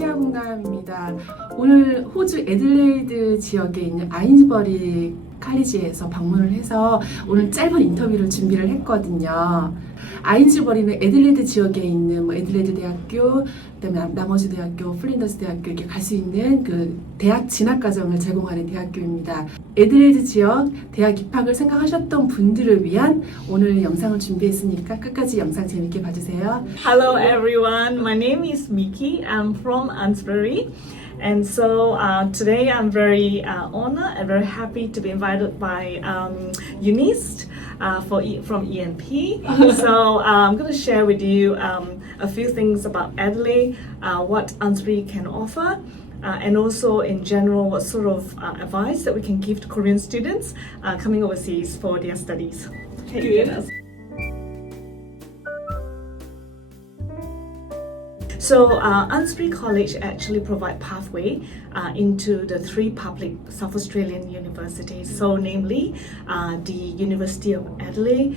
채아공감입니다. 오늘 호주 애들레이드 지역에 있는 아인즈버리 칼리지에서 방문을 해서 오늘 짧은 인터뷰를 준비를 했거든요. 아인즈버리는 애들레이드 지역에 있는 애들레이드 대학교, 그다음에 나머지 대학교, 플린더스 대학교 이렇게 갈 수 있는 그 대학 진학 과정을 제공하는 대학교입니다. 애들레이드 지역 대학 입학을 생각하셨던 분들을 위한 오늘 영상을 준비했으니까 끝까지 영상 재밌게 봐주세요. Hello everyone, my name is Miki. I'm from Eynesbury. And so today I'm very honored and very happy to be invited by Eunice from ENP. So I'm going to share with you a few things about Adelaide, what Eynesbury can offer, and also in general what sort of advice that we can give to Korean students coming overseas for their studies. Okay. So Eynesbury College actually provide pathway into the three public South Australian universities. So namely the University of Adelaide,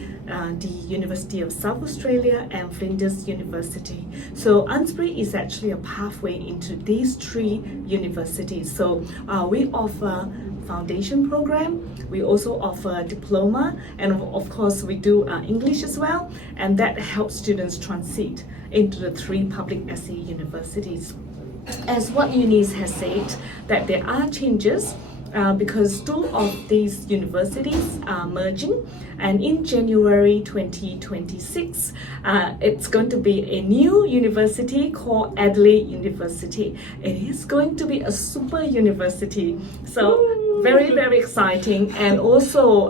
the University of South Australia and Flinders University. So Eynesbury is actually a pathway into these three universities. So we offer foundation program, we also offer diploma, and of course we do English as well, and that helps students transit into the three public SE universities. As what Eunice has said, that there are changes because two of these universities are merging, and in January 2026 it's going to be a new university called Adelaide University. It is going to be a super university, so very exciting. And also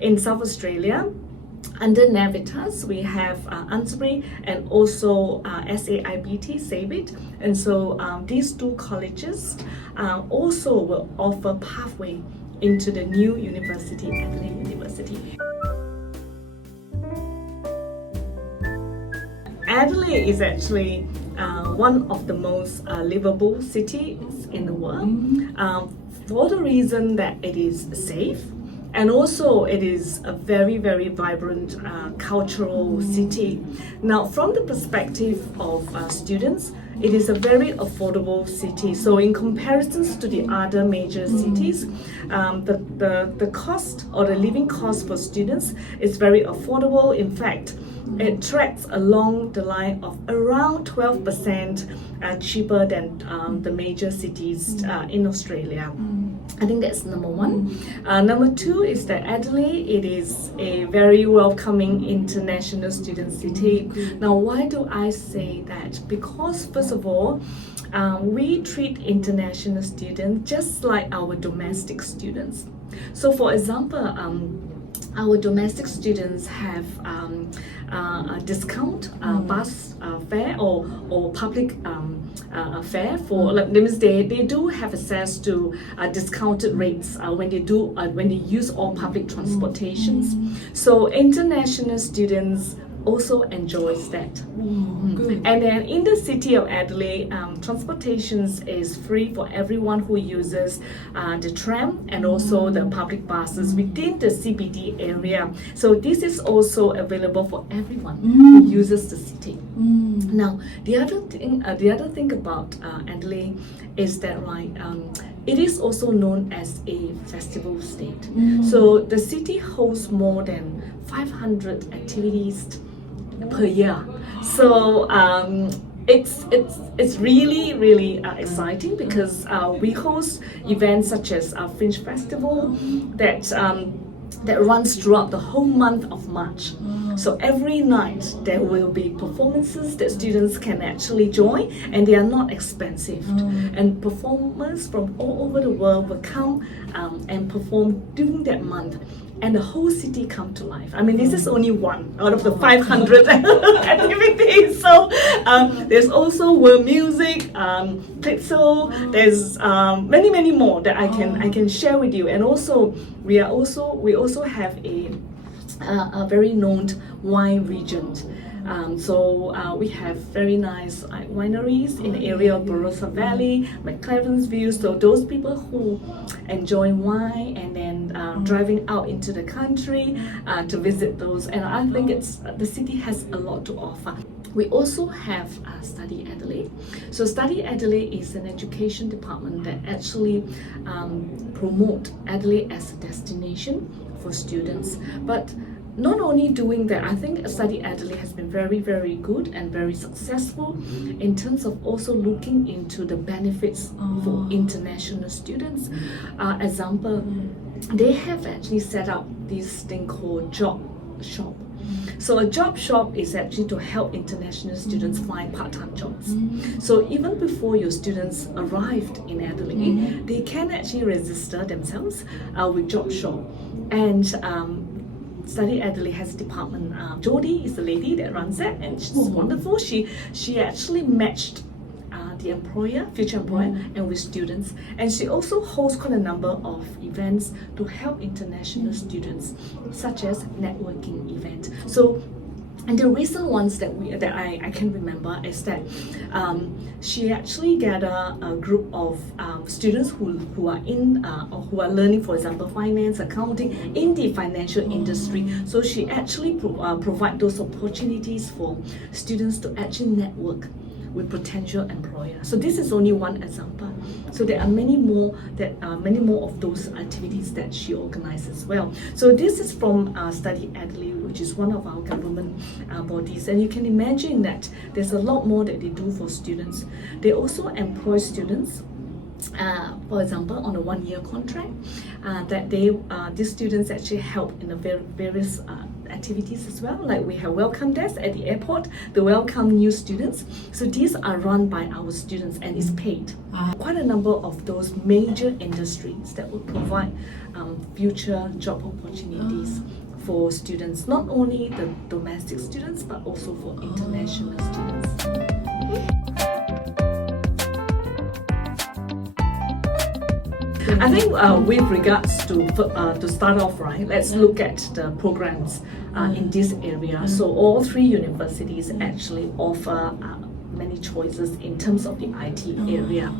in South Australia, under Navitas, we have Eynesbury and also SAIBT, SABIT. And so these two colleges also will offer pathway into the new university, Adelaide University. Adelaide is actually one of the most livable cities in the world for the reason that it is safe. And also it is a very vibrant cultural city. Now from the perspective of students, it is a very affordable city. So in comparisons to the other major cities, the cost or the living cost for students is very affordable. In fact, it tracks along the line of around 12% cheaper than the major cities in Australia. I think that's number one. Number two is that Adelaide, it is a very welcoming international student city. Now, why do I say that? Because first of all, we treat international students just like our domestic students. So for example, our domestic students have a discount bus fare or public fare for, that means they do have access to discounted rates when they use all public transportations. So international students also enjoys that. And then in the city of Adelaide, transportations is free for everyone who uses the tram and also the public buses within the CBD area. So this is also available for everyone who uses the city. Now, the other thing about Adelaide is that it is also known as a festival state. So the city hosts more than 500 activities per year. So it's really exciting because we host events such as our Fringe Festival that runs throughout the whole month of March. So every night there will be performances that students can actually join, and they are not expensive. And performers from all over the world will come and perform during that month. And the whole city come to life. I mean, this is only one out of the 500 activities. So there's also world music, Pixel. There's many more that I can share with you. And also we also have a very known wine region. So we have very nice wineries in the area of Barossa Valley, McLaren's View. So those people who enjoy wine and then driving out into the country to visit those, and I think the city has a lot to offer. We also have Study Adelaide. So Study Adelaide is an education department that actually promote Adelaide as a destination for students. But not only doing that, I think Study Adelaide has been very, very good and very successful in terms of also looking into the benefits for international students. Example, they have actually set up this thing called Job Shop. So a job shop is actually to help international students find part-time jobs. So even before your students arrived in Adelaide, they can actually register themselves with job shop. And Study Adelaide has a department. Jodie is the lady that runs that, and she's wonderful. She actually matched the employer, future employer, and with students. And she also hosts quite a number of events to help international students, such as networking event. So, and the recent ones that I can remember is that she actually gathered a group of students who are in or who are learning, for example, finance, accounting in the financial industry. So she actually provide those opportunities for students to actually network with potential employers. So this is only one example. So there are many more of those activities that she organizes as well. So this is from Study Adelaide, which is one of our government bodies, and you can imagine that there's a lot more that they do for students. They also employ students. For example, on a 1-year contract, that these students actually help in the various activities as well. Like we have welcome desk at the airport, the welcome new students. So these are run by our students and is paid. Quite a number of those major industries that will provide future job opportunities for students, not only the domestic students but also for international students. I think with regards to start off, right, let's look at the programs in this area. So all 3 universities actually offer many choices in terms of the IT area.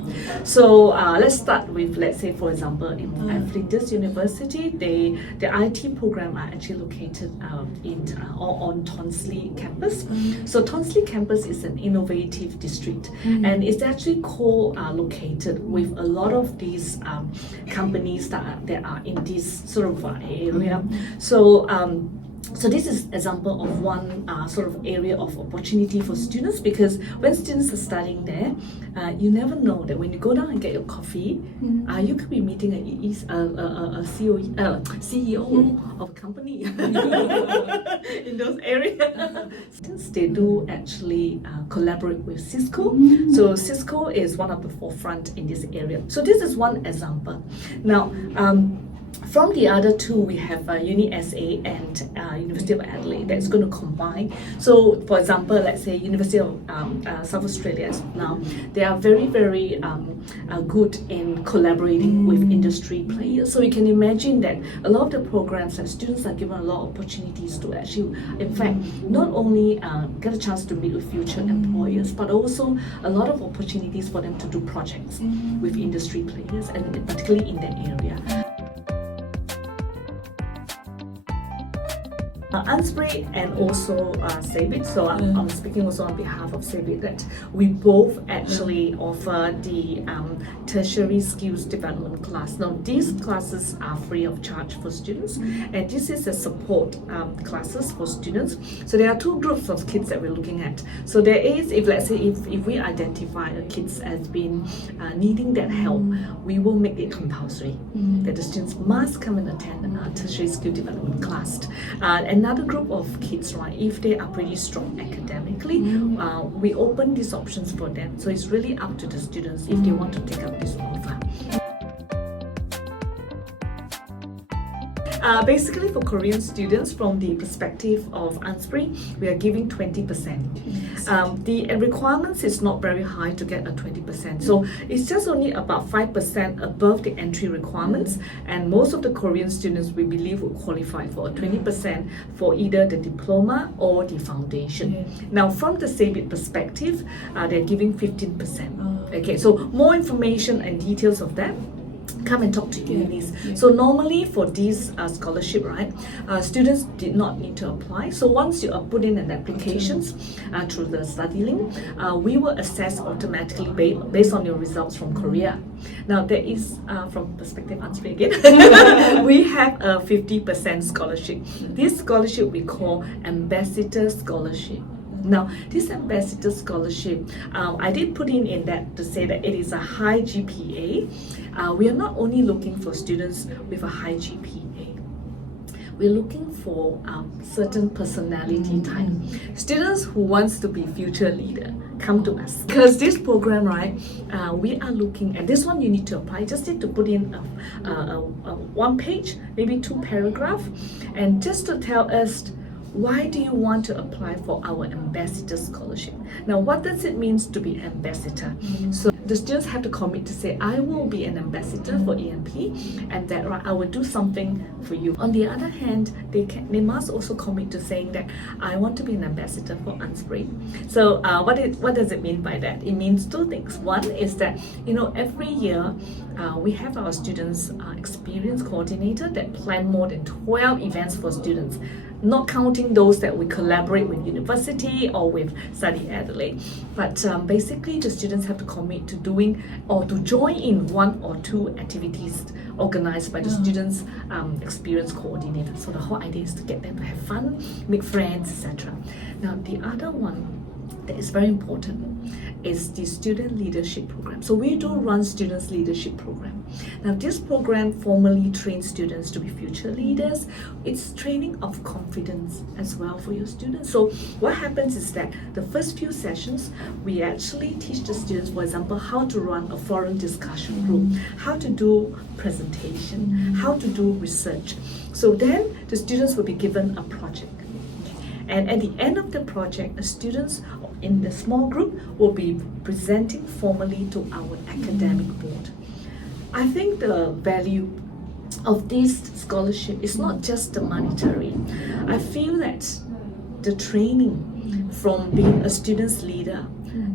So let's start with, let's say, for example, in this university, the IT program are actually located on Tonsley campus. So Tonsley campus is an innovative district, and it's actually co-located with a lot of these companies that are in this sort of area. So this is example of one sort of area of opportunity for students, because when students are studying there, you never know that when you go down and get your coffee, you could be meeting a CEO of a company in those areas. Since they do actually collaborate with Cisco, so Cisco is one of the forefront in this area. So this is one example. Now, from the other 2, we have UniSA and University of Adelaide that's going to combine. So, for example, let's say University of South Australia now, they are very, very good in collaborating with industry players. So you can imagine that a lot of the programs that students are given a lot of opportunities to actually, in fact, not only get a chance to meet with future employers, but also a lot of opportunities for them to do projects with industry players, and particularly in that area. Eynesbury and also SABIT, so I'm speaking also on behalf of SABIT, that we both actually offer the tertiary skills development class. Now these classes are free of charge for students, and this is a support classes for students. So there are 2 groups of kids that we're looking at. So there is, if let's say if we identify the kids as being needing that help, we will make it compulsory that the students must come and attend a tertiary skill development class. Another group of kids, right, if they are pretty strong academically, we open these options for them. So it's really up to the students if they want to take up this offer. Basically, for Korean students, from the perspective of Eynesbury, we are giving 20%. The requirements is not very high to get a 20%. So it's just only about 5% above the entry requirements, and most of the Korean students, we believe, will qualify for a 20% for either the diploma or the foundation. Now, from the SABIT perspective, they're giving 15%. Okay, so more information and details of that come and talk to unis. So normally for these scholarship, right, students did not need to apply. So once you put in an applications through the study link, we will assess automatically based on your results from Korea. Now there is, from perspective answer again, we have a 50% scholarship. This scholarship we call Ambassador Scholarship. Now, this ambassador scholarship, I did put in that to say that it is a high GPA. We are not only looking for students with a high GPA. We're looking for certain personality type. Students who wants to be future leader, come to us. Because this program, right, we are looking at, this one you need to apply, just need to put in a 1 page, maybe 2 paragraph, and just to tell us, why do you want to apply for our ambassador scholarship? Now, what does it mean to be ambassador? So the students have to commit to say, I will be an ambassador for EMP, and that I will do something for you. On the other hand, they must also commit to saying that I want to be an ambassador for Eynesbury. So what does it mean by that? It means 2 things. One is that, every year we have our students experience coordinator that plan more than 12 events for students, not counting those that we collaborate with university or with Study Adelaide. But basically the students have to commit to doing or to join in 1 or 2 activities organized by the students experience coordinator. So the whole idea is to get them to have fun, make friends, etc. Now the other one that is very important is the student leadership program. So we do run students leadership program. Now this program formally trains students to be future leaders. It's training of confidence as well for your students. So what happens is that the first few sessions, we actually teach the students, for example, how to run a forum discussion group, how to do presentation, how to do research. So then the students will be given a project. And at the end of the project, the students in the small group will be presenting formally to our academic board. I think the value of this scholarship is not just the monetary. I feel that the training from being a student's leader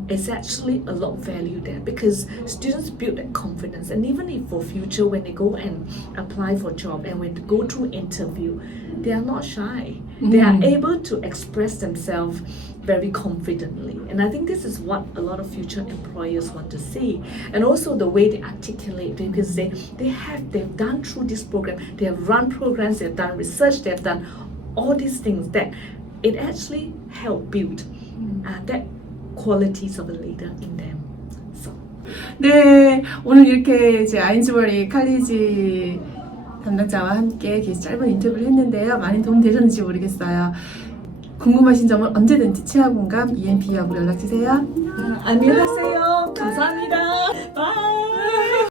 is actually a lot of value there, because students build that confidence, and even if for future when they go and apply for job and when they go through interview, they are not shy. They are able to express themselves very confidently, and I think this is what a lot of future employers want to see. And also the way they articulate, because they've done through this program, they have run programs, they've done research, they've done all these things that it actually help build that qualities of a leader in them. So. 네, 오늘 이렇게 이제 아인즈버리 칼리지 담당자와 함께 이렇게 짧은 인터뷰를 했는데요. 많이 도움 되셨는지 모르겠어요. 궁금하신 점은 언제든지 채아공감 EMP 유학으로 연락주세요. 안녕하세요. 감사합니다.